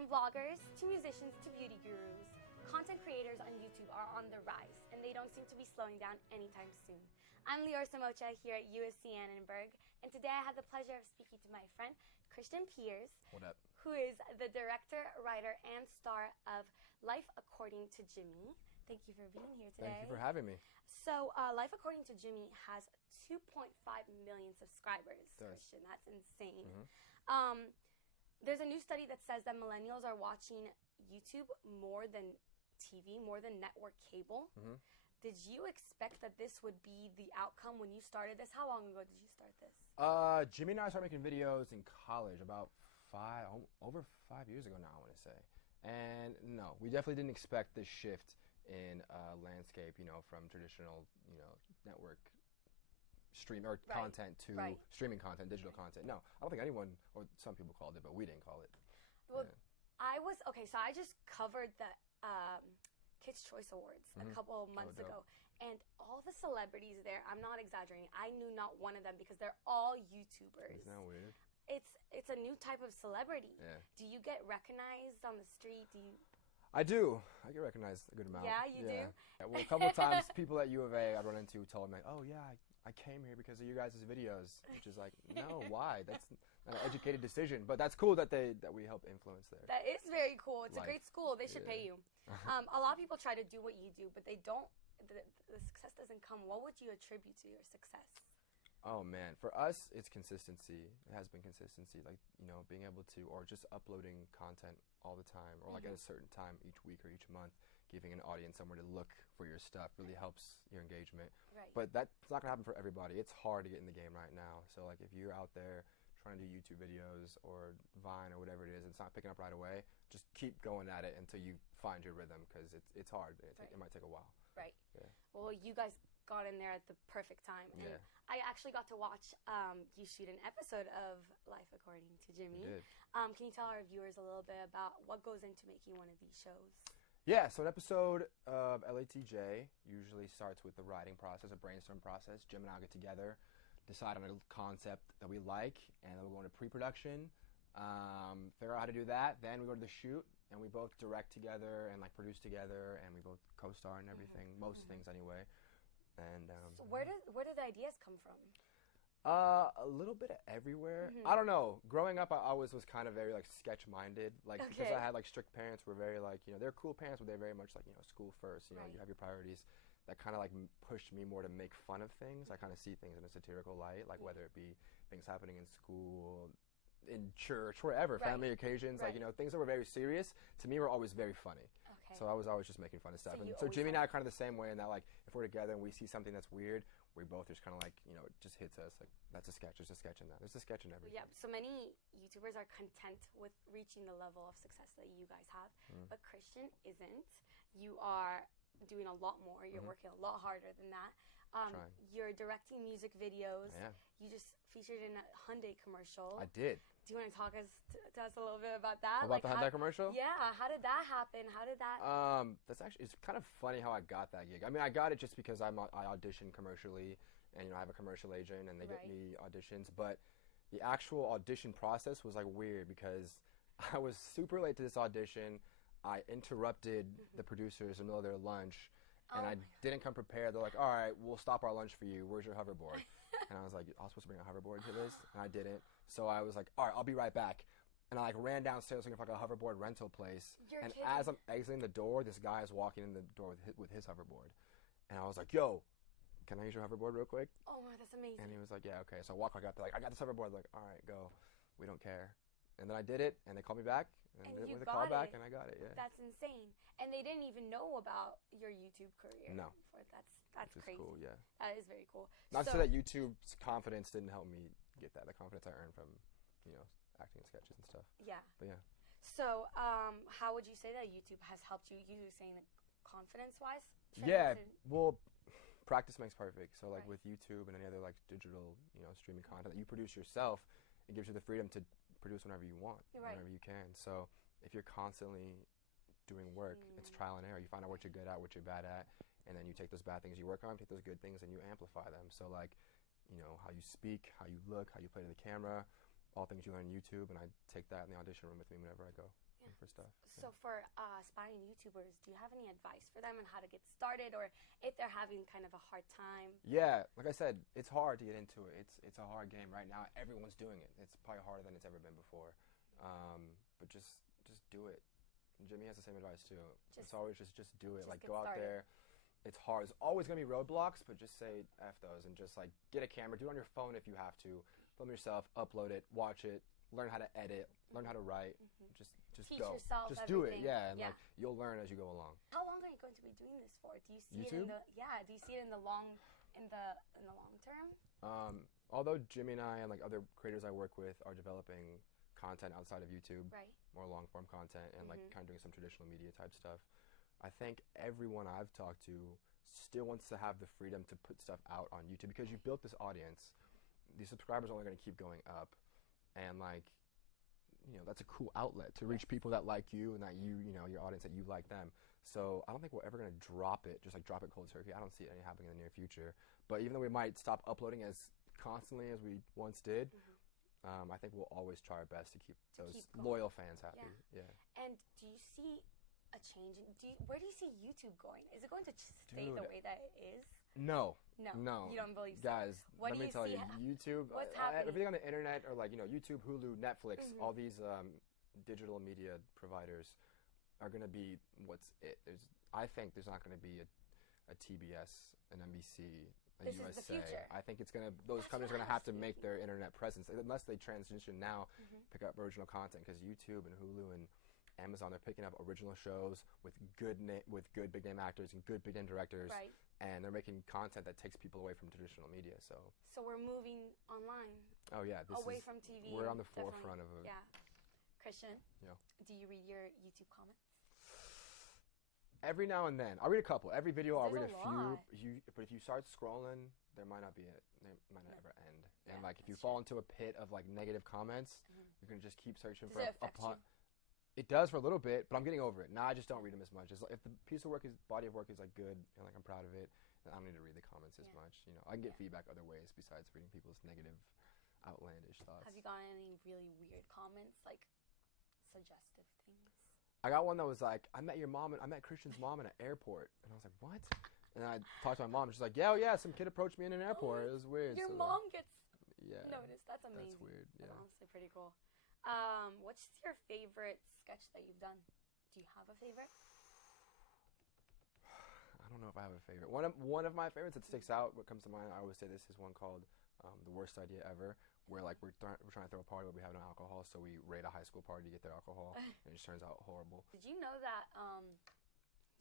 From vloggers to musicians to beauty gurus, content creators on YouTube are on the rise, and they don't seem to be slowing down anytime soon. I'm Leeor Alexandra here at USC Annenberg, and today I had the pleasure of speaking to my friend Christian Pierce, What up? who is the director, writer, and star of Life According to Jimmy. Thank you for being here today. Thank you for having me. So, Life According to Jimmy has 2.5 million subscribers, Christian. That's insane. There's a new study that says that millennials are watching YouTube more than TV, more than network cable. Did you expect that this would be the outcome when you started this? How long ago did you start this? Jimmy and I started making videos in college about over 5 years ago now, I want to say. And no, we definitely didn't expect this shift in landscape, from traditional, network stream or content to streaming content, digital content. No, I don't think anyone, or some people called it, but we didn't call it. Well, so I just covered the Kids' Choice Awards a couple of months ago, and all the celebrities there, I'm not exaggerating, I knew not one of them because they're all YouTubers. Isn't that weird? It's a new type of celebrity. Yeah. Do you get recognized on the street? I do. I get recognized a good amount. Yeah, you do? Yeah, well, a couple of times, people at U of A I run into told me, oh, yeah, I came here because of you guys' videos, which is like, no, why? That's not an educated decision. But that's cool that we help influence there. That is very cool. It's Life. A great school. They should pay you. A lot of people try to do what you do, but they don't. The success doesn't come. What would you attribute to your success? Oh, man. For us, it's consistency. It has been consistency, like, being able to, or just uploading content all the time, or like at a certain time each week or each month, giving an audience somewhere to look for your stuff really helps your engagement. Right. But that's not going to happen for everybody. It's hard to get in the game right now. So, like, if you're out there trying to do YouTube videos or Vine or whatever it is, and it's not picking up right away, just keep going at it until you find your rhythm, because it's hard. It might take a while. Right. Yeah. Well, you guys got in there at the perfect time. And I actually got to watch you shoot an episode of Life According to Jimmy. You did. Can you tell our viewers a little bit about what goes into making one of these shows? Yeah, so an episode of LATJ usually starts with the writing process, a brainstorm process. Jim and I will get together, decide on a concept that we like, and then we'll go into pre-production, figure out how to do that. Then we go to the shoot, and we both direct together and like produce together, and we both co-star and everything, most things anyway. And so where do the ideas come from? A little bit of everywhere. I don't know. Growing up, I always was kind of very like sketch-minded, like because I had like strict parents who were very like they're cool parents, but they're very much like school first. You have your priorities. That kind of like pushed me more to make fun of things. I kind of see things in a satirical light, like whether it be things happening in school, in church, wherever, family occasions, like things that were very serious to me were always very funny. Okay. So I was always just making fun of stuff. So Jimmy and I are kind of the same way in that, like, if we're together and we see something that's weird, we both just kind of like, it just hits us like, that's a sketch. There's a sketch in that. There's a sketch in everything. Yeah. So many YouTubers are content with reaching the level of success that you guys have, but Christian isn't. You are doing a lot more. You're working a lot harder than that. You're directing music videos. You just featured in a Hyundai commercial. I did. Do you want to talk to us a little bit about that? About the Hyundai commercial? Yeah. How did that happen? How did that? That's actually, it's kind of funny how I got that gig. I mean, I got it just because I auditioned commercially, and I have a commercial agent, and they get me auditions. But the actual audition process was like weird because I was super late to this audition. I interrupted the producers in the middle of their lunch, and I didn't come prepared. They're like, all right, we'll stop our lunch for you. Where's your hoverboard? And I was like, I was supposed to bring a hoverboard to this, and I didn't. So I was like, all right, I'll be right back. And I like ran downstairs looking for like a hoverboard rental place. You're kidding. As I'm exiting the door, this guy is walking in the door with his hoverboard. And I was like, yo, can I use your hoverboard real quick? Oh my, that's amazing. And he was like, yeah, okay. So I walk back up there, like, I got this hoverboard. Like, all right, go. We don't care. And then I did it, and they called me back, and they with a call back, and I got it. Yeah. That's insane. And they didn't even know about your YouTube career. No. That's Which crazy. is cool, yeah. That is very cool. Not to say that YouTube's confidence didn't help me get that. The confidence I earned from, acting in sketches and stuff. Yeah. But yeah. So, how would you say that YouTube has helped you? You were saying that confidence-wise? Yeah. Well, practice makes perfect. So, like with YouTube and any other like digital, streaming content that you produce yourself, it gives you the freedom to produce whenever you want, whenever you can. So if you're constantly doing work, it's trial and error. You find out what you're good at, what you're bad at, and then you take those bad things you work on, take those good things, and you amplify them. So like, how you speak, how you look, how you play to the camera, all things you learn on YouTube, and I take that in the audition room with me whenever I go. for stuff. So for aspiring YouTubers, do you have any advice for them on how to get started, or if they're having kind of a hard time? Yeah, like I said, it's hard to get into it. It's a hard game right now. Everyone's doing it. It's probably harder than it's ever been before. But just do it. Jimmy has the same advice too. It's always just do it. Like, go out there. It's hard. There's always gonna be roadblocks, but just say F those and just like get a camera. Do it on your phone if you have to. Film yourself, upload it, watch it, learn how to edit, learn how to write. Just teach go. yourself just everything. Do it. Yeah, and like you'll learn as you go along. How long are you going to be doing this for? Do you see YouTube? Do you see it in the long term? Although Jimmy and I and like other creators I work with are developing content outside of YouTube, right? More long form content and like kind of doing some traditional media type stuff. I think everyone I've talked to still wants to have the freedom to put stuff out on YouTube because you built this audience. These subscribers are only going to keep going up, and like, you know, that's a cool outlet to reach people that like you and that you know, your audience, that you like them. So I don't think we're ever going to drop it cold turkey. I don't see it happening in the near future. But even though we might stop uploading as constantly as we once did, I think we'll always try our best to keep those loyal fans happy. Yeah. And do you see a change? Where do you see YouTube going? Is it going to stay the way that it is? No. You don't believe so? Guys, let me tell you, YouTube, what's happening? everything on the internet, or like, you know, YouTube, Hulu, Netflix, all these digital media providers are going to be what's it. I think there's not going to be a TBS, an NBC, a USA. Is the future. I think it's going to, those companies are going to have to make their internet presence, unless they transition now, pick up original content, because YouTube and Hulu and Amazon, they're picking up original shows with good big name actors and good big name directors, right? And they're making content that takes people away from traditional media. So we're moving online. Oh yeah, away from TV. We're on the forefront of it. Yeah. Christian, yeah. Do you read your YouTube comments? Every now and then, I'll read a couple. Every video, I'll read a few. But if you start scrolling, there might not be They might not ever end. Yeah, and like, if you fall into a pit of like negative comments, you're gonna just keep searching for a pot. It does for a little bit, but I'm getting over it. Now I just don't read them as much. If the piece of work body of work is like good and like I'm proud of it, then I don't need to read the comments as much. You know, I can get feedback other ways besides reading people's negative, outlandish thoughts. Have you gotten any really weird comments, like suggestive things? I got one that was like, I met Christian's mom in an airport, and I was like, what? And I talked to my mom, and she's like, yeah, some kid approached me in an airport. It was weird. Your mom gets noticed. That's amazing. That's weird. Yeah. That's honestly pretty cool. What's your favorite sketch that you've done? Do you have a favorite? I don't know if I have a favorite. One of my favorites that sticks out, what comes to mind, I always say this, is one called The Worst Idea Ever, where like we're trying to throw a party but we have no alcohol, so we raid a high school party to get their alcohol, and it just turns out horrible. Did you know that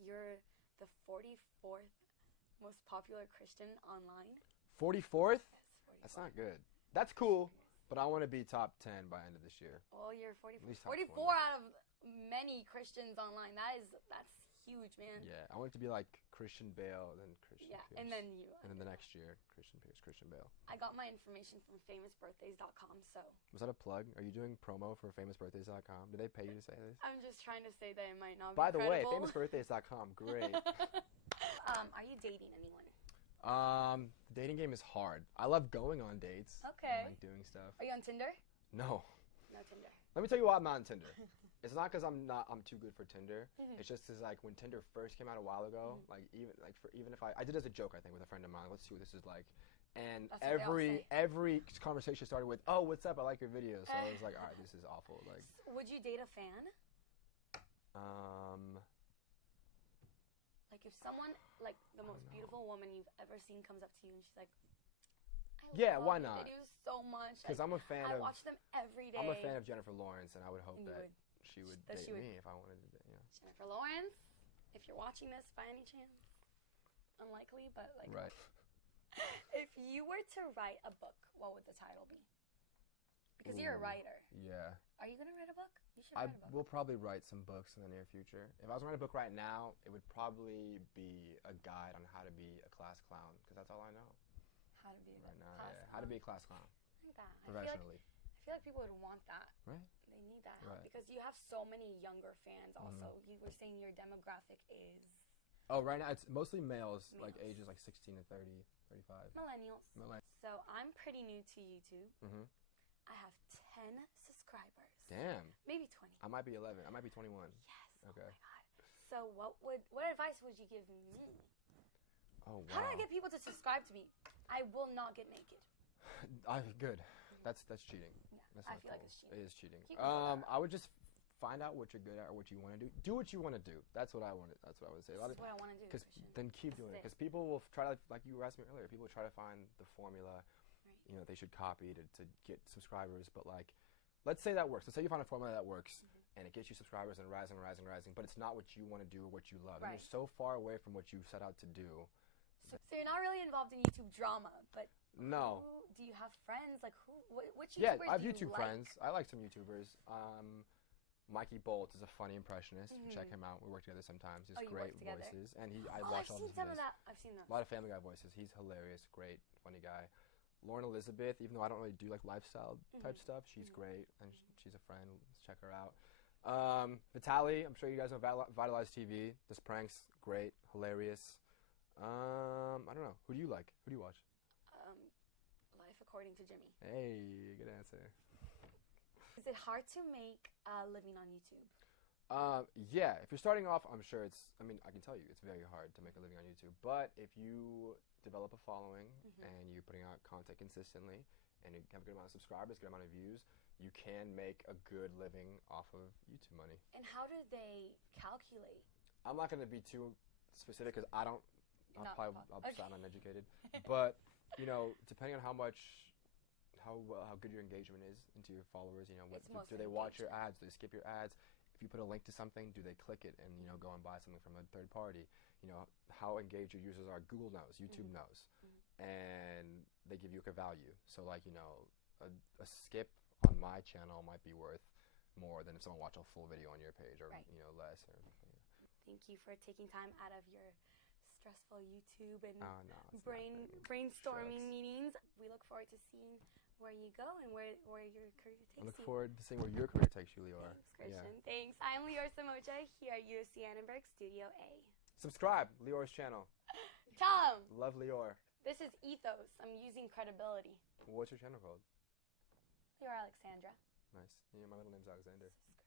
you're the 44th most popular Christian online? 44th? Yes, 44th. That's not good. That's cool. But I want to be top 10 by end of this year. Well, you're 44 out of many Christians online. That's huge, man. Yeah, I want it to be like Christian Bale, then Christian Pierce. And then you. And then the next year, Christian Pierce, Christian Bale. I got my information from famousbirthdays.com, so. Was that a plug? Are you doing promo for famousbirthdays.com? Did they pay you to say this? I'm just trying to say that it might not be By the way, credible. famousbirthdays.com, great. Are you dating anyone? The dating game is hard. I love going on dates. Okay. And, like, doing stuff. Are you on Tinder? No. No Tinder. Let me tell you why I'm not on Tinder. It's not because I'm too good for Tinder. It's just because like when Tinder first came out a while ago, like even if I did it as a joke, I think, with a friend of mine. Let's see what this is like. And every conversation started with, "Oh, what's up? I like your videos." So I was like, "All right, this is awful." Like, would you date a fan? Like if someone, like the most beautiful woman you've ever seen comes up to you and she's like, why not? They do so much. Because I'm a fan I watch them every day. I'm a fan of Jennifer Lawrence, and I would hope that she would date me if I wanted to date. Yeah. Jennifer Lawrence, if you're watching this by any chance, unlikely, but like. Right. If you were to write a book, what would the title be? Because you're a writer. Yeah. Are you gonna write a book? You should write a book. We'll probably write some books in the near future. If I was writing a book right now, it would probably be a guide on how to be a class clown, because that's all I know. How to be a class clown. How to be a class clown. Like that. Professionally. I feel like people would want that. Right. They need that help because you have so many younger fans. Also, you were saying your demographic is. Oh, right now it's mostly males. Like ages like 16 to 30, 35. Millennials. So I'm pretty new to YouTube. I have 10 subscribers. Damn. Maybe 20. I might be 11. I might be 21. Yes. Okay. Oh my God. So what advice would you give me? Oh, wow. How do I get people to subscribe to me? I will not get naked. Good. That's cheating. Yeah, I feel like it's cheating. It is cheating. I would just find out what you're good at or what you want to do. Do what you want to do. That's what I want. That's what I would say. That's what I want to do. Because then keep doing it. Because people will try to, like you were asking me earlier, people will try to find the formula, they should copy to get subscribers. But like, let's say that works. Let's say you find a formula that works and it gets you subscribers and rising, but it's not what you want to do or what you love. And you're so far away from what you set out to do. So you're not really involved in YouTube drama, but no. Do you have friends? Like which YouTubers I have do you YouTube like? friends. I like some YouTubers. Mikey Bolts is a funny impressionist. Check him out. We work together sometimes. He has great voices, and I watch all his videos. I've seen those. A lot of Family Guy voices. He's hilarious, great, funny guy. Lauren Elizabeth, even though I don't really do like lifestyle type stuff, she's great, and she's a friend. Let's check her out. Vitaly, I'm sure you guys know Vitalize TV. This prank's great, hilarious. I don't know. Who do you like? Who do you watch? Life According to Jimmy. Hey, good answer. Is it hard to make a living on YouTube? Yeah, if you're starting off, I'm sure I can tell you it's very hard to make a living on YouTube. But if you develop a following and you're putting out content consistently and you have a good amount of subscribers, good amount of views, you can make a good living off of YouTube money. And how do they calculate? I'm not going to be too specific because I'll sound uneducated. But, depending on how good your engagement is into your followers, do they watch your ads? Do they skip your ads? If you put a link to something, do they click it and go and buy something from a third party? How engaged your users are. Google knows, YouTube knows, and they give you a value. So like a skip on my channel might be worth more than if someone watched a full video on your page, or less. Thank you for taking time out of your stressful YouTube and brainstorming meetings. We look forward to seeing where you go and where your career takes you. I look forward to seeing where your career takes you, Leeor. Thanks, Christian. Yeah. Thanks. I'm Leeor Samocha here at USC Annenberg Studio A. Subscribe, Leeor's channel. Tom! Love Leeor. This is Ethos. I'm using credibility. What's your channel called? Leeor Alexandra. Nice. Yeah, my middle name's Alexander.